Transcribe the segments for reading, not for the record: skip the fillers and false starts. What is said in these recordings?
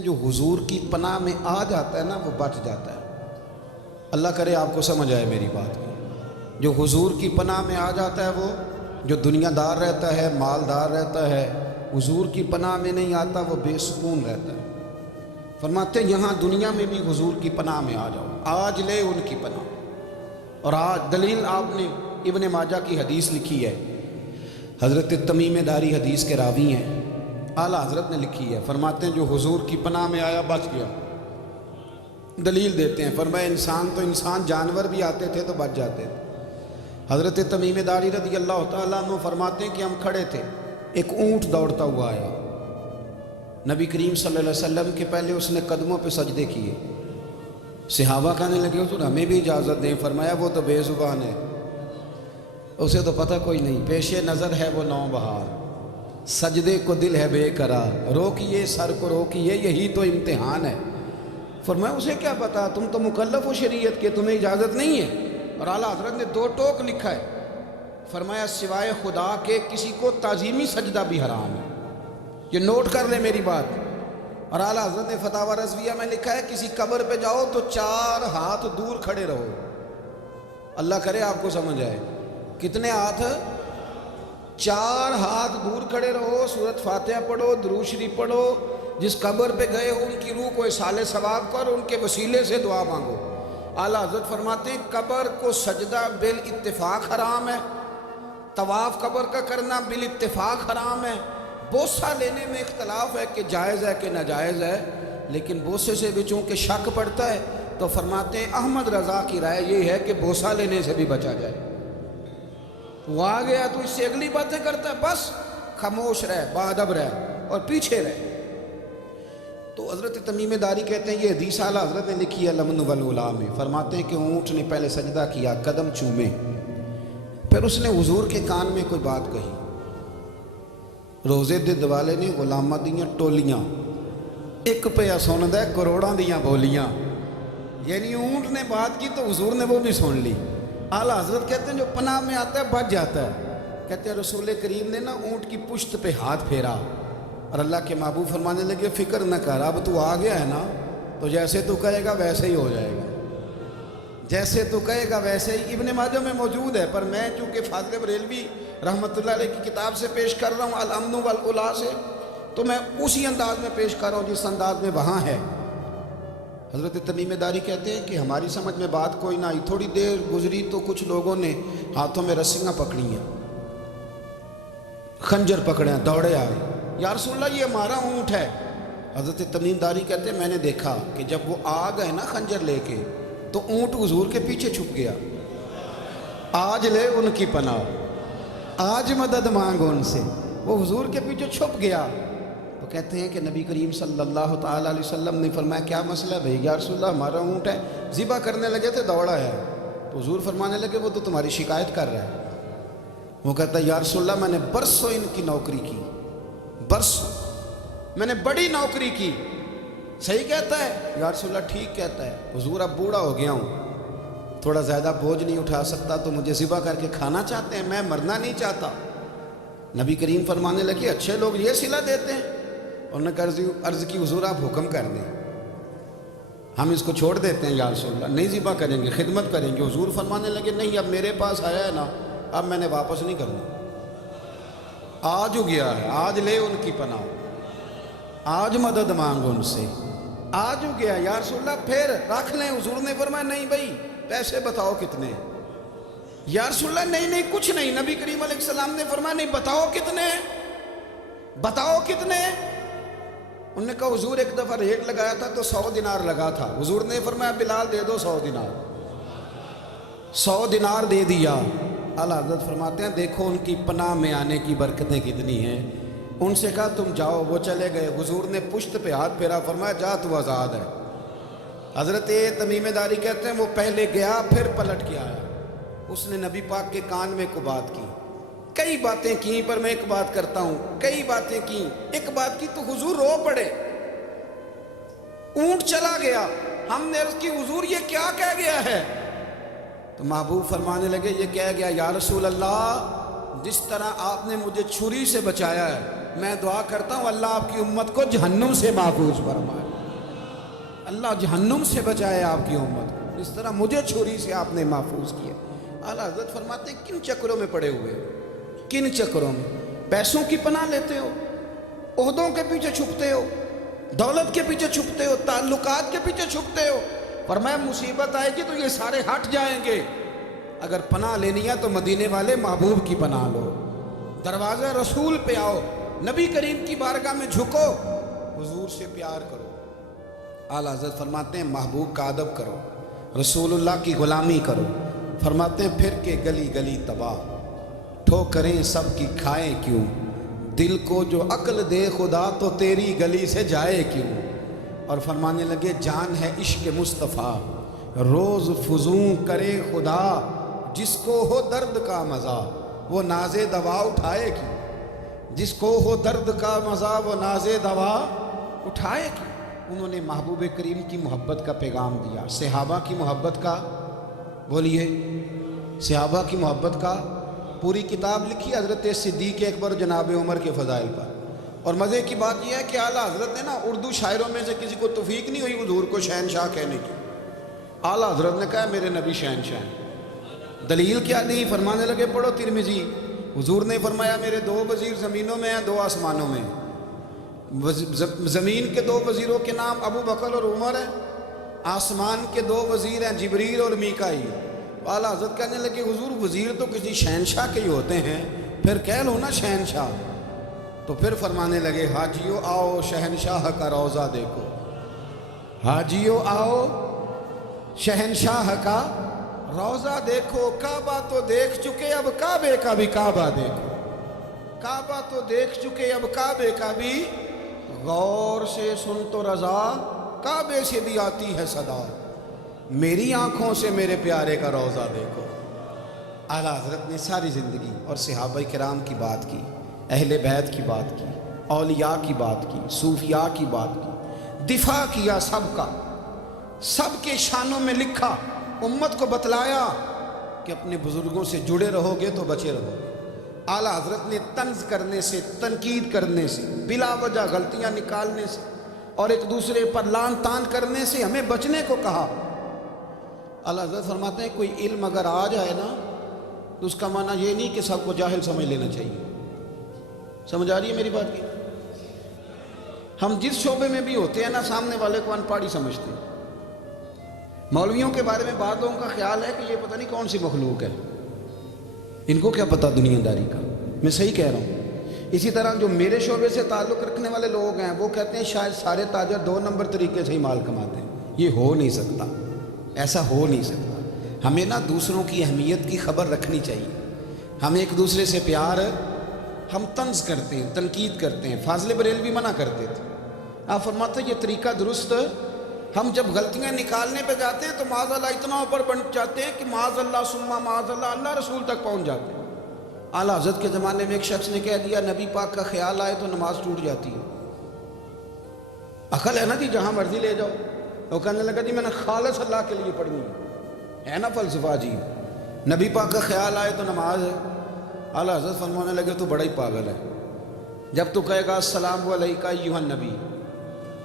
جو حضور کی پناہ میں آ جاتا ہے نا وہ بچ جاتا ہے۔ اللہ کرے آپ کو سمجھ آئے میری بات کو۔ جو حضور کی پناہ میں آ جاتا ہے وہ جو دنیا دار رہتا ہے، مالدار رہتا ہے، حضور کی پناہ میں نہیں آتا وہ بے سکون رہتا ہے۔ فرماتے ہیں یہاں دنیا میں بھی حضور کی پناہ میں آ جاؤ، آج لے ان کی پناہ۔ اور آج دلیل آپ نے ابن ماجہ کی حدیث لکھی ہے، حضرت تمیم داری حدیث کے راوی ہیں، اعلیٰ حضرت نے لکھی ہے، فرماتے ہیں جو حضور کی پناہ میں آیا بچ گیا۔ دلیل دیتے ہیں، فرمایا انسان جانور بھی آتے تھے تو بچ جاتے تھے۔ حضرت تمیم داری رضی اللہ تعالیٰ عنہ فرماتے ہیں کہ ہم کھڑے تھے، ایک اونٹ دوڑتا ہوا آیا، نبی کریم صلی اللہ علیہ وسلم کے پہلے اس نے قدموں پہ سجدے کیے۔ صحابہ کہنے لگے حضور ہمیں بھی اجازت دیں، فرمایا وہ تو بے زبان ہے، اسے تو پتہ کوئی نہیں، پیش نظر ہے وہ نو بہار، سجدے کو دل ہے بے قرار، روکیے سر کو روکیے یہی تو امتحان ہے۔ فرمایا اسے کیا پتا، تم تو مکلف ہو شریعت کے، تمہیں اجازت نہیں ہے۔ اور اعلیٰ حضرت نے 2 ٹوک لکھا ہے، فرمایا سوائے خدا کے کسی کو تعظیمی سجدہ بھی حرام ہے، یہ نوٹ کر لے میری بات۔ اور اعلیٰ حضرت نے فتاوی رضویہ میں لکھا ہے کسی قبر پہ جاؤ تو 4 ہاتھ دور کھڑے رہو۔ اللہ کرے آپ کو سمجھ آئے، کتنے ہاتھ؟ 4 ہاتھ دور کھڑے رہو، سورۃ فاتحہ پڑھو، درود شریف پڑھو، جس قبر پہ گئے ہو ان کی روح کو اصال ثواب کر، ان کے وسیلے سے دعا مانگو۔ اعلیٰ حضرت فرماتے ہیں قبر کو سجدہ بالاتفاق حرام ہے، طواف قبر کا کرنا بالاتفاق حرام ہے، بوسہ لینے میں اختلاف ہے کہ جائز ہے کہ ناجائز ہے، لیکن بوسے سے بھی چونکہ شک پڑتا ہے تو فرماتے ہیں احمد رضا کی رائے یہ ہے کہ بوسہ لینے سے بھی بچا جائے۔ وہ آ گیا تو اس سے اگلی باتیں کرتا ہے، بس خاموش رہ، باادب رہ اور پیچھے رہ۔ تو حضرت تمیم داری کہتے ہیں یہ حدیث اعلیٰ حضرت نے لکھی ہے لمن والولا میں، فرماتے ہیں کہ اونٹ نے پہلے سجدہ کیا، قدم چومے، پھر اس نے حضور کے کان میں کوئی بات کہی۔ روزے دے دوالے نے غلامہ دیاں ٹولیاں، ایک پہ سندا ہے کروڑاں دیاں بولیاں، یعنی اونٹ نے بات کی تو حضور نے وہ بھی سن لی۔ اعلیٰ حضرت کہتے ہیں جو پناہ میں آتا ہے بچ جاتا ہے۔ کہتے ہیں رسول کریم نے نا اونٹ کی پشت پہ ہاتھ پھیرا اور اللہ کے محبوب فرمانے لگے فکر نہ کر، اب تو آ گیا ہے نا تو جیسے تو کہے گا ویسے ہی ہو جائے گا، جیسے تو کہے گا ویسے ہی۔ ابن ماجہ میں موجود ہے، پر میں چونکہ فاضل بریلوی رحمۃ اللہ علیہ کی کتاب سے پیش کر رہا ہوں الامن والاولا سے، تو میں اسی انداز میں پیش کر رہا ہوں جس انداز میں وہاں ہے۔ حضرت تمیم داری کہتے ہیں کہ ہماری سمجھ میں بات کوئی نہ آئی، تھوڑی دیر گزری تو کچھ لوگوں نے ہاتھوں میں رسیاں پکڑی ہیں، خنجر پکڑے ہیں، دوڑے آئے، یا رسول اللہ یہ ہمارا اونٹ ہے۔ حضرت تمیم داری کہتے ہیں میں نے دیکھا کہ جب وہ آ گئے نا خنجر لے کے تو اونٹ حضور کے پیچھے چھپ گیا۔ آج لے ان کی پناہ، آج مدد مانگ ان سے، وہ حضور کے پیچھے چھپ گیا۔ تو کہتے ہیں کہ نبی کریم صلی اللہ تعالیٰ علیہ وسلم نے فرمایا کیا مسئلہ ہے بھائی؟ یا رسول اللہ ہمارا اونٹ ہے، ذبح کرنے لگے تھے دوڑا ہے۔ تو حضور فرمانے لگے وہ تو تمہاری شکایت کر رہا ہے۔ وہ کہتا ہے یا رسول اللہ میں نے برسوں ان کی نوکری کی، برسوں میں نے بڑی نوکری کی۔ صحیح کہتا ہے یا رسول اللہ؟ ٹھیک کہتا ہے حضور، اب بوڑھا ہو گیا ہوں، تھوڑا زیادہ بوجھ نہیں اٹھا سکتا، تو مجھے ذبح کر کے کھانا چاہتے ہیں، میں مرنا نہیں چاہتا۔ نبی کریم فرمانے لگے اچھے لوگ یہ صلہ دیتے ہیں؟ انہوں نے عرض کی حضور آپ حکم کر دیں، ہم اس کو چھوڑ دیتے ہیں یا رسول اللہ، نہیں ذبح کریں گے، خدمت کریں گے۔ حضور فرمانے لگے نہیں، اب میرے پاس آیا ہے نا، اب میں نے واپس نہیں کرنا، آج ہو گیا ہے، آج لے ان کی پناہ، آج مدد مانگ ان سے، آج ہو گیا یا رسول اللہ پھر رکھ لیں۔ حضور نے فرمایا نہیں بھائی پیسے بتاؤ کتنے؟ یا رسول اللہ نہیں کچھ نہیں۔ نبی کریم علیہ السلام نے فرمایا نہیں بتاؤ کتنے، بتاؤ کتنے؟ انہوں نے کہا حضور ایک دفعہ ریٹ لگایا تھا تو 100 دینار لگا تھا۔ حضور نے فرمایا بلال دے دو 100 دینار، 100 دینار دے دیا۔ اعلیٰ حضرت فرماتے ہیں دیکھو ان کی پناہ میں آنے کی برکتیں کتنی ہیں۔ ان سے کہا تم جاؤ، وہ چلے گئے۔ حضور نے پشت پہ ہاتھ پھیرا، فرمایا جا تو آزاد ہے۔ حضرت تمیم داری کہتے ہیں وہ پہلے گیا پھر پلٹ کے آیا، اس نے نبی پاک کے کان میں کو بات کی، کئی باتیں کی، پر میں ایک بات کرتا ہوں، کئی باتیں کی، ایک بات کی تو حضور رو پڑے۔ اونٹ چلا گیا، ہم نے عرض کی حضور یہ کیا کہہ گیا ہے؟ تو محبوب فرمانے لگے یہ کہہ گیا یا رسول اللہ جس طرح آپ نے مجھے چھری سے بچایا ہے، میں دعا کرتا ہوں اللہ آپ کی امت کو جہنم سے محفوظ فرمائے۔ اللہ جہنم سے بچائے آپ کی امت کو، اس طرح مجھے چھری سے آپ نے محفوظ کیا۔ اعلیٰ حضرت فرماتے ہیں کن چکروں میں پڑے ہوئے ہو، کن چکروں میں؟ پیسوں کی پناہ لیتے ہو، عہدوں کے پیچھے چھپتے ہو، دولت کے پیچھے چھپتے ہو، تعلقات کے پیچھے چھپتے ہو۔ فرمایا مصیبت آئے گی تو یہ سارے ہٹ جائیں گے۔ اگر پناہ لینی ہے تو مدینے والے محبوب کی پناہ لو، دروازہ رسول پہ آؤ، نبی کریم کی بارگاہ میں جھکو، حضور سے پیار کرو۔ اعلیٰ حضرت فرماتے ہیں محبوب کا ادب کرو، رسول اللہ کی غلامی کرو۔ فرماتے ہیں پھر کے گلی گلی تباہ، ٹھوکریں سب کی کھائیں کیوں، دل کو جو عقل دے خدا تو تیری گلی سے جائے کیوں۔ اور فرمانے لگے جان ہے عشق مصطفیٰ، روز فزوں کرے خدا، جس کو ہو درد کا مزہ وہ ناز دوا اٹھائے کیوں، جس کو ہو درد کا مزہ وہ ناز دوا اٹھائے کیوں۔ انہوں نے محبوب کریم کی محبت کا پیغام دیا، صحابہ کی محبت کا، بولیے صحابہ کی محبت کا پوری کتاب لکھی حضرت صدیق اکبر جناب عمر کے فضائل پر۔ اور مزے کی بات یہ ہے کہ اعلیٰ حضرت نے نا اردو شاعروں میں سے کسی کو توفیق نہیں ہوئی حضور کو شہنشاہ کہنے کی، اعلیٰ حضرت نے کہا میرے نبی شہنشاہ ہیں۔ دلیل کیا دی؟ فرمانے لگے پڑھو ترمذی، حضور نے فرمایا میرے 2 وزیر زمینوں میں ہیں 2 آسمانوں میں۔ زمین کے 2 وزیروں کے نام ابو بکر اور عمر ہیں، آسمان کے 2 وزیر ہیں جبریل اور میکائیل۔ اعلیٰ حضرت کہنے لگے حضور وزیر تو کسی شہنشاہ کے ہی ہوتے ہیں، پھر کہہ لو نا شہنشاہ۔ تو پھر فرمانے لگے حاجیو آؤ شہنشاہ کا روضہ دیکھو، حاجیو آؤ شہنشاہ کا روضہ دیکھو، کعبہ تو دیکھ چکے اب کعبے کا بھی کعبہ دیکھو، کعبہ تو دیکھ چکے اب کعبے کا بھی، غور سے سن تو رضا کعبے سے بھی آتی ہے صدا، میری آنکھوں سے میرے پیارے کا روضہ دیکھو۔ اعلیٰ حضرت نے ساری زندگی اور صحابہ کرام کی بات کی، اہل بیت کی بات کی، اولیاء کی بات کی، صوفیاء کی بات کی، دفاع کیا سب کا، سب کے شانوں میں لکھا، امت کو بتلایا کہ اپنے بزرگوں سے جڑے رہو گے تو بچے رہو گے۔ اعلیٰ حضرت نے طنز کرنے سے، تنقید کرنے سے، بلا وجہ غلطیاں نکالنے سے اور ایک دوسرے پر لان تان کرنے سے ہمیں بچنے کو کہا۔ اعلیٰ حضرت فرماتے ہیں کوئی علم اگر آ جائے نا تو اس کا معنی یہ نہیں کہ سب کو جاہل سمجھ لینا چاہیے۔ سمجھ آ رہی ہے میری بات کی؟ ہم جس شعبے میں بھی ہوتے ہیں نا سامنے والے کو ان پڑھ ہی سمجھتے ہیں۔ مولویوں کے بارے میں بعض لوگوں کا خیال ہے کہ یہ پتہ نہیں کون سی مخلوق ہے، ان کو کیا پتہ دنیا داری کا۔ میں صحیح کہہ رہا ہوں۔ اسی طرح جو میرے شعبے سے تعلق رکھنے والے لوگ ہیں وہ کہتے ہیں شاید سارے تاجر 2 نمبر طریقے سے ہی مال کماتے ہیں۔ یہ ہو نہیں سکتا، ایسا ہو نہیں سکتا۔ ہمیں نا دوسروں کی اہمیت کی خبر رکھنی چاہیے۔ ہم ایک دوسرے سے پیار، ہم طنز کرتے ہیں، تنقید کرتے ہیں۔ فاضل بریلوی منع کرتے تھے، آپ فرماتے ہیں یہ طریقہ درست، ہم جب غلطیاں نکالنے پہ جاتے ہیں تو معاذ اللہ اتنا اوپر بن جاتے ہیں کہ معاذ اللہ ثم معاذ اللہ، اللہ رسول تک پہنچ جاتے ہیں۔ اعلیٰ حضرت کے زمانے میں ایک شخص نے کہہ دیا نبی پاک کا خیال آئے تو نماز ٹوٹ جاتی ہے۔ عقل ہے نا جی، جہاں مرضی لے جاؤ۔ وہ کہنے لگا جی میں نے خالص اللہ کے لیے پڑھنی ہے نا فلسفہ جی، نبی پاک کا خیال آئے تو نماز ہے۔ اعلیٰ حضرت فرمانے لگے تو بڑا ہی پاگل ہے، جب تو کہے گا السلام علیکہ ایھا النبی،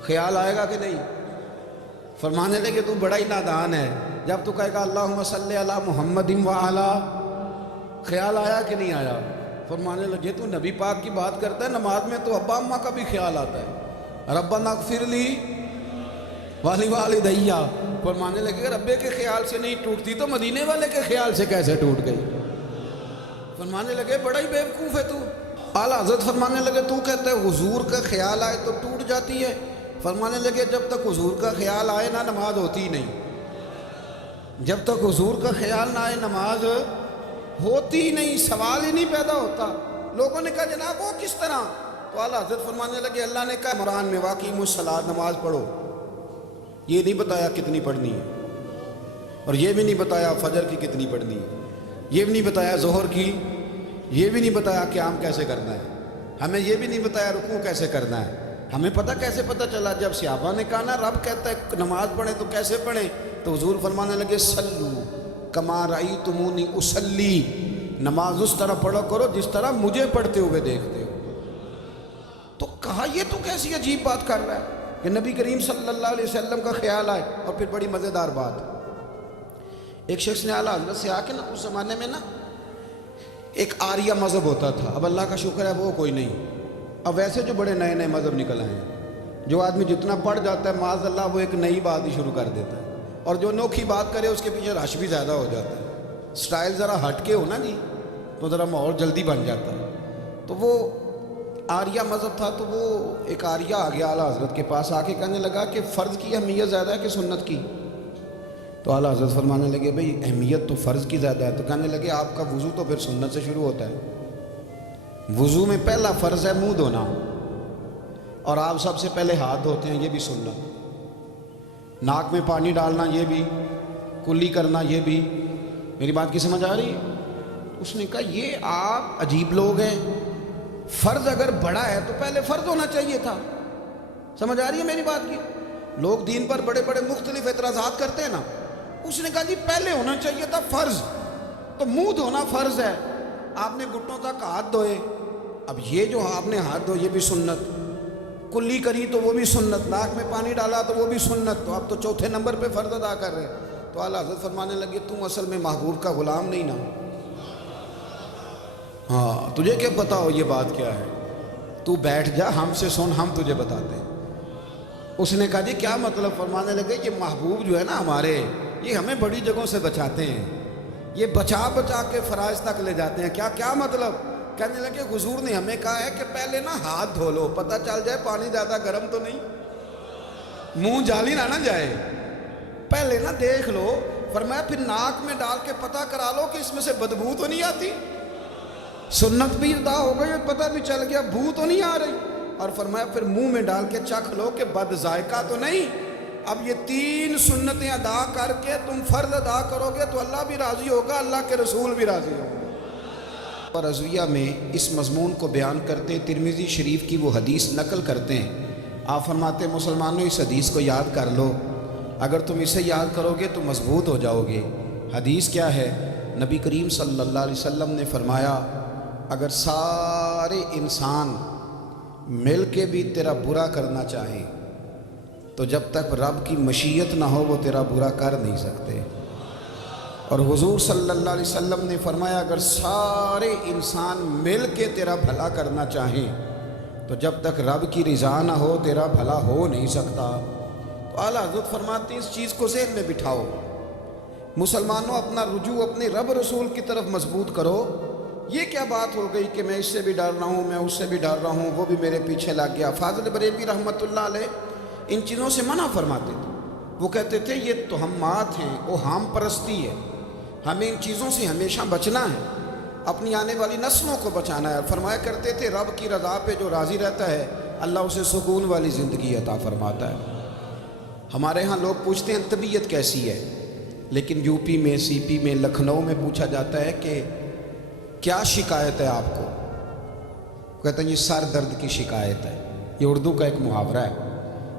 خیال آئے گا کہ نہیں؟ فرمانے لگے تو بڑا ہی نادان ہے، جب تو کہے گا اللہم صلی علی محمد وعلی، خیال آیا کہ نہیں آیا؟ فرمانے لگے تو نبی پاک کی بات کرتا ہے، نماز میں تو ابا اماں کا بھی خیال آتا ہے، ربنا اغفر لی ولوالدیّ۔ فرمانے لگے ربے کے خیال سے نہیں ٹوٹتی تو مدینے والے کے خیال سے کیسے ٹوٹ گئی؟ فرمانے لگے بڑا ہی بیوقوف ہے تو۔ اعلیٰ حضرت فرمانے لگے تو کہتا ہے حضور کا خیال آئے تو ٹوٹ جاتی ہے۔ فرمانے لگے جب تک حضور کا خیال آئے نا نماز ہوتی ہی نہیں، جب تک حضور کا خیال نہ آئے نماز ہوتی ہی نہیں، سوال ہی نہیں پیدا ہوتا۔ لوگوں نے کہا جناب وہ کس طرح؟ تو اعلیٰ حضرت فرمانے لگے اللہ نے کہا قرآن میں واقعی الصلاۃ، نماز پڑھو، یہ نہیں بتایا کتنی پڑھنی ہے، اور یہ بھی نہیں بتایا فجر کی کتنی پڑھنی ہے، یہ بھی نہیں بتایا ظہر کی، یہ بھی نہیں بتایا قیام کیسے کرنا ہے، ہمیں یہ بھی نہیں بتایا رکوع کیسے کرنا ہے۔ ہمیں پتہ کیسے پتہ چلا؟ جب صحابہ نے کہا نا رب کہتا ہے نماز پڑھیں تو کیسے پڑھیں، تو حضور فرمانے لگے سلو کما رأیتمونی اصلی، نماز اس طرح پڑھا کرو جس طرح مجھے پڑھتے ہوئے دیکھتے ہو۔ تو کہا یہ تو کیسی عجیب بات کر رہا ہے؟ کہ نبی کریم صلی اللہ علیہ وسلم کا خیال آئے. اور پھر بڑی مزیدار بات، ایک شخص نے اعلیٰ حضرت سے آ کے نا اس زمانے میں نا ایک آریہ مذہب ہوتا تھا، اب اللہ کا شکر ہے وہ کوئی نہیں. اب ویسے جو بڑے نئے نئے مذہب نکل آئے ہیں، جو آدمی جتنا پڑھ جاتا ہے معاذ اللہ وہ ایک نئی بات ہی شروع کر دیتا ہے، اور جو انوکھی بات کرے اس کے پیچھے رش بھی زیادہ ہو جاتا ہے. سٹائل ذرا ہٹ کے ہو نا جی تو ذرا ماحول جلدی بن جاتا ہے. تو وہ آریہ مذہب تھا، تو وہ ایک آریہ آ گیا اعلیٰ حضرت کے پاس، آ کے کہنے لگا کہ فرض کی اہمیت زیادہ ہے کہ سنت کی؟ تو اعلیٰ حضرت فرمانے لگے بھئی اہمیت تو فرض کی زیادہ ہے. تو کہنے لگے آپ کا وضو تو پھر سنت سے شروع ہوتا ہے. وضو میں پہلا فرض ہے منہ دھونا، اور آپ سب سے پہلے ہاتھ دھوتے ہیں، یہ بھی سنت. ناک میں پانی ڈالنا یہ بھی، کلی کرنا یہ بھی. میری بات کی سمجھ آ رہی ہے؟ اس نے کہا یہ آپ عجیب لوگ ہیں، فرض اگر بڑا ہے تو پہلے فرض ہونا چاہیے تھا. سمجھ آ رہی ہے میری بات کی؟ لوگ دین پر بڑے بڑے مختلف اعتراضات کرتے ہیں نا. اس نے کہا جی پہلے ہونا چاہیے تھا فرض. تو منہ دھونا فرض ہے، آپ نے گھٹنوں تک ہاتھ دھوئے، اب یہ جو آپ نے ہاتھ دھوئے یہ بھی سنت، کلی کری تو وہ بھی سنت، ناک میں پانی ڈالا تو وہ بھی سنت. تو اب تو چوتھے نمبر پہ فرض ادا کر رہے. تو اعلیٰ حضرت فرمانے لگے تم اصل میں محبوب کا غلام نہیں نا. ہاں تجھے کیا پتا ہو یہ بات کیا ہے؟ تو بیٹھ جا، ہم سے سن، ہم تجھے بتاتے ہیں. اس نے کہا جی کیا مطلب؟ فرمانے لگے یہ محبوب جو ہے نا ہمارے، یہ ہمیں بڑی جگہوں سے بچاتے ہیں، یہ بچا بچا کے فرائض تک لے جاتے ہیں. کیا مطلب؟ کہنے لگے حضور نے ہمیں کہا ہے کہ پہلے نا ہاتھ دھو لو، پتہ چل جائے پانی زیادہ گرم تو نہیں، منہ جالی نہ جائے، پہلے نا دیکھ لو. فرمایا پھر ناک میں ڈال کے پتہ کرا لو کہ اس میں سے بدبو تو نہیں آتی. سنت بھی ادا ہو گئی، پتہ بھی چل گیا بو تو نہیں آ رہی. اور فرمایا پھر منہ میں ڈال کے چکھ لو کہ بد ذائقہ تو نہیں. اب یہ 3 سنتیں ادا کر کے تم فرض ادا کرو گے تو اللہ بھی راضی ہوگا، اللہ کے رسول بھی راضی ہوگا. اور رضویہ میں اس مضمون کو بیان کرتے ترمذی شریف کی وہ حدیث نقل کرتے ہیں. آپ فرماتے ہیں مسلمانوں اس حدیث کو یاد کر لو، اگر تم اسے یاد کرو گے تو مضبوط ہو جاؤ گے. حدیث کیا ہے؟ نبی کریم صلی اللہ علیہ وسلم نے فرمایا اگر سارے انسان مل کے بھی تیرا برا کرنا چاہیں تو جب تک رب کی مشیت نہ ہو وہ تیرا برا کر نہیں سکتے. اور حضور صلی اللہ علیہ وسلم نے فرمایا اگر سارے انسان مل کے تیرا بھلا کرنا چاہیں تو جب تک رب کی رضا نہ ہو تیرا بھلا ہو نہیں سکتا. تو اعلیٰ حضرت فرماتے ہیں اس چیز کو ذہن میں بٹھاؤ، مسلمانوں اپنا رجوع اپنے رب رسول کی طرف مضبوط کرو. یہ کیا بات ہو گئی کہ میں اس سے بھی ڈر رہا ہوں، میں اس سے بھی ڈر رہا ہوں، وہ بھی میرے پیچھے لگ گیا. فاضل بریلوی رحمۃ اللہ علیہ ان چیزوں سے منع فرماتے تھے. وہ کہتے تھے یہ توہمات ہیں، اوہام پرستی ہے، ہمیں ان چیزوں سے ہمیشہ بچنا ہے، اپنی آنے والی نسلوں کو بچانا ہے. فرمایا کرتے تھے رب کی رضا پہ جو راضی رہتا ہے اللہ اسے سکون والی زندگی عطا فرماتا ہے. ہمارے ہاں لوگ پوچھتے ہیں طبیعت کیسی ہے، لیکن یو پی میں، سی پی میں، لکھنؤ میں پوچھا جاتا ہے کہ کیا شکایت ہے آپ کو؟ کہتے ہیں یہ سر درد کی شکایت ہے. یہ اردو کا ایک محاورہ ہے.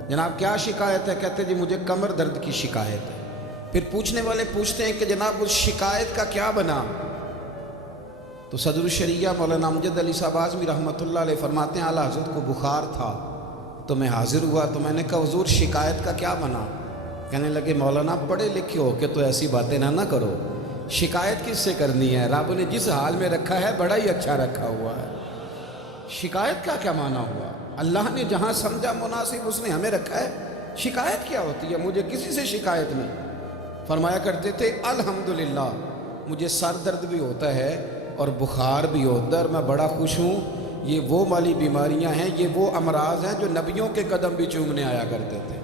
جناب کیا شکایت ہے؟ کہتے ہیں جی مجھے کمر درد کی شکایت ہے. پھر پوچھنے والے پوچھتے ہیں کہ جناب اس شکایت کا کیا بنا؟ تو صدر الشریعہ مولانا امجد علی صاحب اعظمی رحمۃ اللہ علیہ فرماتے ہیں اعلیٰ حضرت کو بخار تھا تو میں حاضر ہوا تو میں نے کہا حضور شکایت کا کیا بنا؟ کہنے لگے مولانا پڑھے لکھے ہو کے تو ایسی باتیں نہ کرو، شکایت کس سے کرنی ہے؟ رب نے جس حال میں رکھا ہے بڑا ہی اچھا رکھا ہوا ہے. شکایت کا کیا معنی ہوا؟ اللہ نے جہاں سمجھا مناسب اس نے ہمیں رکھا ہے. شکایت کیا ہوتی ہے؟ مجھے کسی سے شکایت نہیں. فرمایا کرتے تھے الحمدللہ مجھے سر درد بھی ہوتا ہے اور بخار بھی ہوتا ہے اور میں بڑا خوش ہوں. یہ وہ والی بیماریاں ہیں، یہ وہ امراض ہیں جو نبیوں کے قدم بھی چومنے آیا کرتے تھے.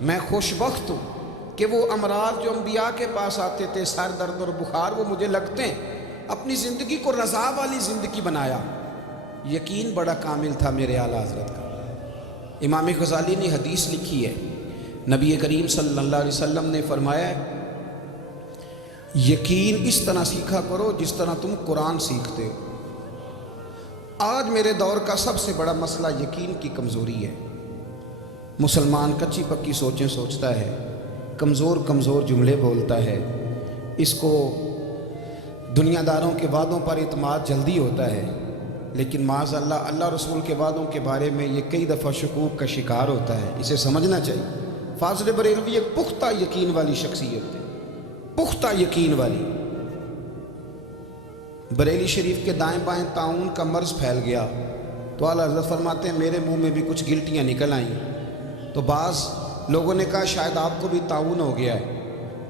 میں خوش بخت ہوں کہ وہ امراض جو انبیاء کے پاس آتے تھے، سر درد اور بخار، وہ مجھے لگتے ہیں. اپنی زندگی کو رضا والی زندگی بنایا. یقین بڑا کامل تھا میرے اعلیٰ حضرت کا. امام غزالی نے حدیث لکھی ہے، نبی کریم صلی اللہ علیہ وسلم نے فرمایا یقین اس طرح سیکھا کرو جس طرح تم قرآن سیکھتے ہو. آج میرے دور کا سب سے بڑا مسئلہ یقین کی کمزوری ہے. مسلمان کچی پکی سوچیں سوچتا ہے، کمزور کمزور جملے بولتا ہے، اس کو دنیا داروں کے وعدوں پر اعتماد جلدی ہوتا ہے. لیکن معاذ اللہ اللہ رسول کے وعدوں کے بارے میں یہ کئی دفعہ شکوک کا شکار ہوتا ہے، اسے سمجھنا چاہیے۔ فاضل بریلوی ایک پختہ یقین والی شخصیت ہے، پختہ یقین والی۔ بریلی شریف کے دائیں بائیں طاعون کا مرض پھیل گیا تو اعلیٰ حضرت فرماتے ہیں میرے منہ میں بھی کچھ گلٹیاں نکل آئیں، تو بعض لوگوں نے کہا شاید آپ کو بھی طاعون ہو گیا ہے۔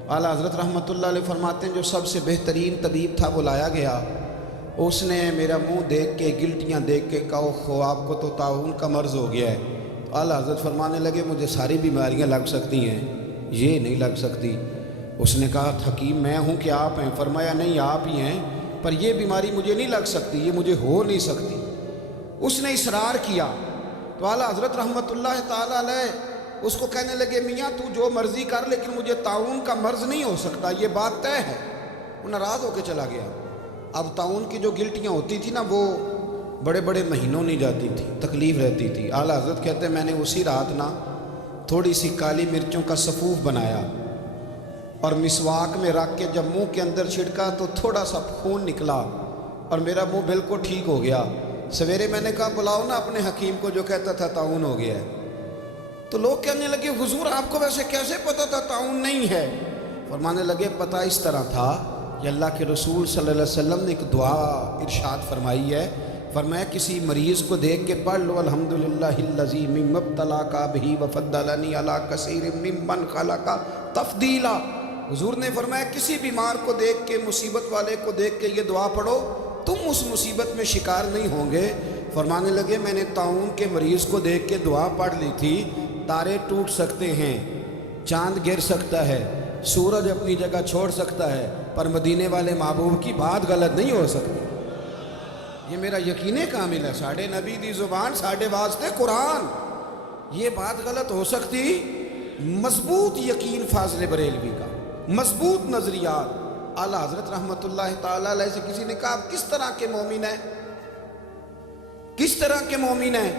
اعلیٰ حضرت رحمۃ اللہ علیہ فرماتے ہیں جو سب سے بہترین طبیب تھا وہ لایا گیا، اس نے میرا منہ دیکھ کے گلٹیاں دیکھ کے کہا خو آپ کو تو طاعون کا مرض ہو گیا ہے۔ اعلیٰ حضرت فرمانے لگے مجھے ساری بیماریاں لگ سکتی ہیں، یہ نہیں لگ سکتی۔ اس نے کہا حکیم میں ہوں کہ آپ ہیں؟ فرمایا نہیں آپ ہی ہیں، پر یہ بیماری مجھے نہیں لگ سکتی، یہ مجھے ہو نہیں سکتی۔ اس نے اصرار کیا تو اعلیٰ حضرت رحمۃ اللہ تعالیٰ علیہ اس کو کہنے لگے میاں تو جو مرضی کر لیکن مجھے طاعون کا مرض نہیں ہو سکتا، یہ بات طے ہے۔ وہ ناراض ہو کے چلا گیا۔ اب طاعون کی جو گلٹیاں ہوتی تھی نا وہ بڑے بڑے مہینوں نہیں جاتی تھی، تکلیف رہتی تھی۔ اعلیٰ حضرت کہتے ہیں میں نے اسی رات نا تھوڑی سی کالی مرچوں کا سفوف بنایا اور مسواک میں رکھ کے جب منہ کے اندر چھڑکا تو تھوڑا سا خون نکلا اور میرا منہ بالکل ٹھیک ہو گیا۔ سویرے میں نے کہا بلاؤ نا اپنے حکیم کو جو کہتا تھا طاعون ہو گیا ہے، تو لوگ کہنے لگے حضور آپ کو ویسے کیسے پتہ تھا طاعون نہیں ہے؟ فرمانے لگے پتہ اس طرح تھا کہ اللہ کے رسول صلی اللہ علیہ وسلم نے ایک دعا ارشاد فرمائی ہے، فرمایا کسی مریض کو دیکھ کے پڑھ لو الحمدللہ الذی مما ابتلاک بہ وفضلنی علی کثیر ممن خلق تفضیلا۔ حضور نے فرمایا کسی بیمار کو دیکھ کے، مصیبت والے کو دیکھ کے یہ دعا پڑھو، تم اس مصیبت میں شکار نہیں ہوں گے۔ فرمانے لگے میں نے طاعون کے مریض کو دیکھ کے دعا پڑھ لی تھی، تارے ٹوٹ سکتے ہیں، چاند گر سکتا ہے، سورج اپنی جگہ چھوڑ سکتا ہے، پر مدینے والے محبوب کی بات غلط نہیں ہو سکتی۔ یہ میرا یقین کامل ہے، ساڑھے نبی دی زبان ساڑھے واسطے قرآن، یہ بات غلط ہو سکتی؟ مضبوط یقین فاضل بریلوی کا، مضبوط نظریات۔ اعلیٰ حضرت رحمۃ اللہ تعالیٰ علیہ سے کسی نے کہا آپ کس طرح کے مومن ہیں، کس طرح کے مومن ہیں؟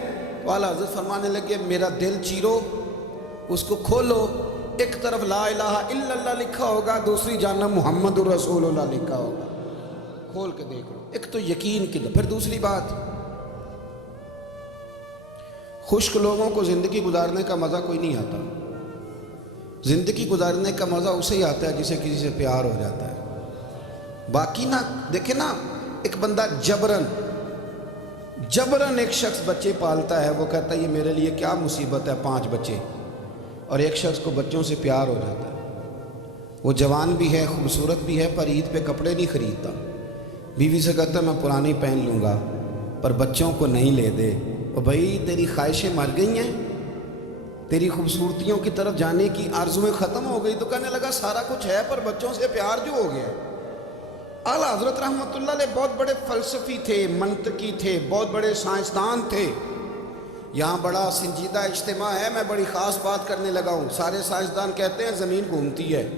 تو اعلیٰ حضرت فرمانے لگے میرا دل چیرو، اس کو کھولو، ایک طرف لا الہ الا اللہ لکھا ہوگا، دوسری جانب محمد الرسول اللہ لکھا ہوگا، کھول کے دیکھ لو۔ ایک تو یقین کی، پھر دوسری بات، خشک لوگوں کو زندگی گزارنے کا مزہ کوئی نہیں آتا، زندگی گزارنے کا مزہ اسے ہی آتا ہے جسے کسی سے پیار ہو جاتا ہے۔ باقی نا دیکھیں نا، ایک بندہ جبرن ایک شخص بچے پالتا ہے، وہ کہتا ہے یہ میرے لیے کیا مصیبت ہے 5 بچے، اور ایک شخص کو بچوں سے پیار ہو جاتا ہے، وہ جوان بھی ہے، خوبصورت بھی ہے، پر عید پہ کپڑے نہیں خریدتا، بیوی سے کہتا ہے میں پرانی پہن لوں گا پر بچوں کو نہیں لے دے۔ اور بھائی تیری خواہشیں مر گئی ہیں، تیری خوبصورتیوں کی طرف جانے کی آرزویں ختم ہو گئی، تو کہنے لگا سارا کچھ ہے پر بچوں سے پیار جو ہو گیا۔ اعلیٰ حضرت رحمۃ اللہ علیہ بہت بڑے فلسفی تھے، منطقی تھے، بہت بڑے سائنسدان تھے۔ یہاں بڑا سنجیدہ اجتماع ہے، میں بڑی خاص بات کرنے لگا ہوں۔ سارے سائنسدان کہتے ہیں زمین گھومتی ہے،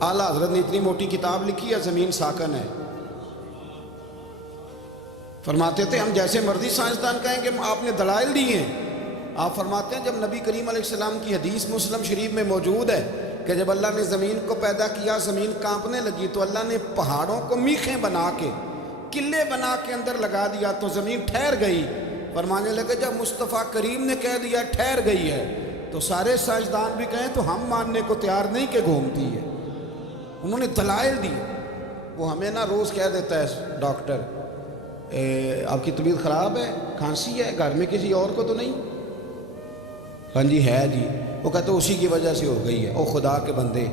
اعلیٰ حضرت نے اتنی موٹی کتاب لکھی ہے زمین ساکن ہے۔ فرماتے تھے ہم جیسے مرضی سائنسدان کہیں کہ آپ نے دلائل دی ہیں۔ آپ فرماتے ہیں جب نبی کریم علیہ السلام کی حدیث مسلم شریف میں موجود ہے کہ جب اللہ نے زمین کو پیدا کیا زمین کانپنے لگی تو اللہ نے پہاڑوں کو میخیں بنا کے، قلعے بنا کے اندر لگا دیا تو زمین ٹھہر گئی۔ فرمانے لگے جب مصطفیٰ کریم نے کہہ دیا ٹھہر گئی ہے تو سارے سائنسدان بھی کہیں تو ہم ماننے کو تیار نہیں کہ گھومتی ہے۔ انہوں نے دلائل دی۔ وہ ہمیں نا روز کہہ دیتا ہے ڈاکٹر آپ کی طبیعت خراب ہے، کھانسی ہے، گھر میں کسی اور کو تو نہیں؟ ہاں جی ہے جی۔ وہ کہتے اسی کی وجہ سے ہو گئی ہے۔ او خدا کے بندے،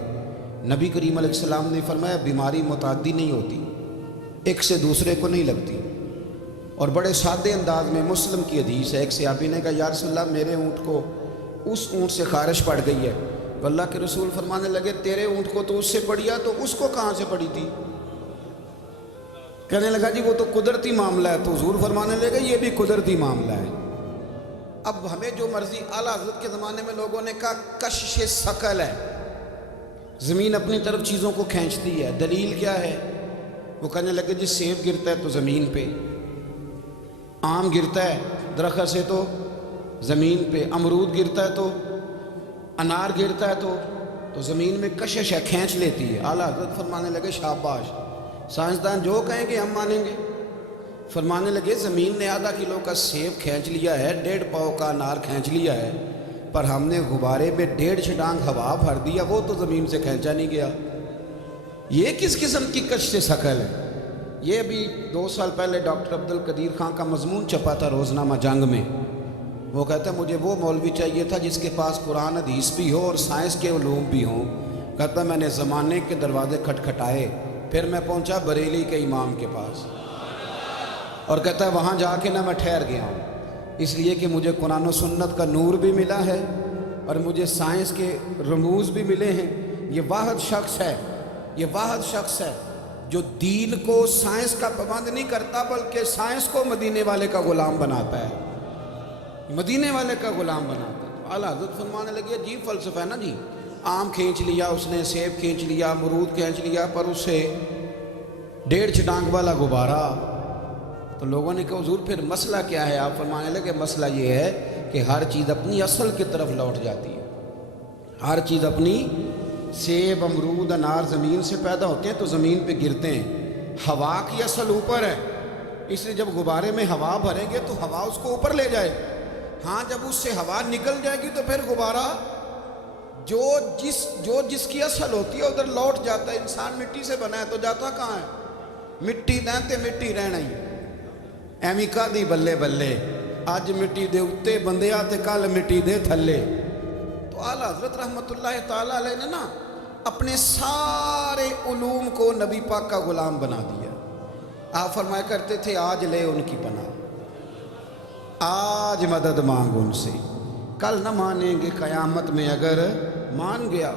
نبی کریم علیہ السلام نے فرمایا بیماری متعدی نہیں ہوتی، ایک سے دوسرے کو نہیں لگتی۔ اور بڑے سادے انداز میں مسلم کی حدیث ہے، ایک صحابی نے کہا یا رسول اللہ میرے اونٹ کو اس اونٹ سے خارش پڑ گئی ہے، تو اللہ کے رسول فرمانے لگے تیرے اونٹ کو تو اس سے پڑی ہے تو اس کو کہاں سے پڑی تھی؟ کہنے لگا جی وہ تو قدرتی معاملہ ہے، تو حضور فرمانے لگے یہ بھی قدرتی معاملہ ہے۔ اب ہمیں جو مرضی، اعلیٰ حضرت کے زمانے میں لوگوں نے کہا کشش ثقل ہے، زمین اپنی طرف چیزوں کو کھینچتی ہے، دلیل کیا ہے؟ وہ کہنے لگے جی سیب گرتا ہے تو زمین پہ، آم گرتا ہے درخت سے تو زمین پہ، امرود گرتا ہے تو، انار گرتا ہے تو زمین میں کشش ہے، کھینچ لیتی ہے۔ اعلیٰ حضرت فرمانے لگے شاباش، سائنسدان جو کہیں گے ہم مانیں گے۔ فرمانے لگے زمین نے آدھا کلو کا سیب کھینچ لیا ہے، 1.5 پاؤ کا انار کھینچ لیا ہے، پر ہم نے غبارے میں 1.5 چھٹانگ ہوا بھر دیا، وہ تو زمین سے کھینچا نہیں گیا۔ یہ کس قسم کی کشش ثقل ہے؟ یہ ابھی 2 سال پہلے ڈاکٹر عبدالقدیر خان کا مضمون چھپا تھا روزنامہ جنگ میں۔ وہ کہتا ہے مجھے وہ مولوی چاہیے تھا جس کے پاس قرآن حدیث بھی ہو اور سائنس کے علوم بھی ہوں۔ کہتا میں نے زمانے کے دروازے کھٹکھٹائے، پھر میں پہنچا بریلی کے امام کے پاس، اور کہتا ہے وہاں جا کے نہ میں ٹھہر گیا ہوں، اس لیے کہ مجھے قرآن و سنت کا نور بھی ملا ہے اور مجھے سائنس کے رموز بھی ملے ہیں۔ یہ واحد شخص ہے جو دین کو سائنس کا پابند نہیں کرتا، بلکہ سائنس کو مدینے والے کا غلام بناتا ہے، مدینے والے کا غلام بناتا ہے۔ تو اعلیٰ حضرت فرمانے لگے عجیب فلسفہ ہے نا جی، آم کھینچ لیا اس نے، سیب کھینچ لیا، امرود کھینچ لیا، پر اس سے 1.5 چھٹانگ والا غبارہ۔ تو لوگوں نے کہا حضور پھر مسئلہ کیا ہے؟ آپ فرمانے لگے مسئلہ یہ ہے کہ ہر چیز اپنی اصل کی طرف لوٹ جاتی ہے، ہر چیز اپنی، سیب، امرود، انار زمین سے پیدا ہوتے ہیں تو زمین پہ گرتے ہیں، ہوا کی اصل اوپر ہے، اس لیے جب غبارے میں ہوا بھریں گے تو ہوا اس کو اوپر لے جائے، ہاں جب اس سے ہوا نکل جائے گی تو پھر غبارہ جو جس کی اصل ہوتی ہے ادھر لوٹ جاتا ہے۔ انسان مٹی سے بنا ہے تو جاتا کہاں ہے؟ مٹی دیں مٹی رہنا ہی ایویں کا دی بلے بلے، اج مٹی دے اتے بندے آتے کل مٹی دے تھلے۔ تو اعلیٰ حضرت رحمت اللہ تعالیٰ علیہ نے نا اپنے سارے علوم کو نبی پاک کا غلام بنا دیا۔ آپ فرمایا کرتے تھے آج لے ان کی پناہ، آج مدد مانگ ان سے، کل نہ مانیں گے قیامت میں اگر مان گیا۔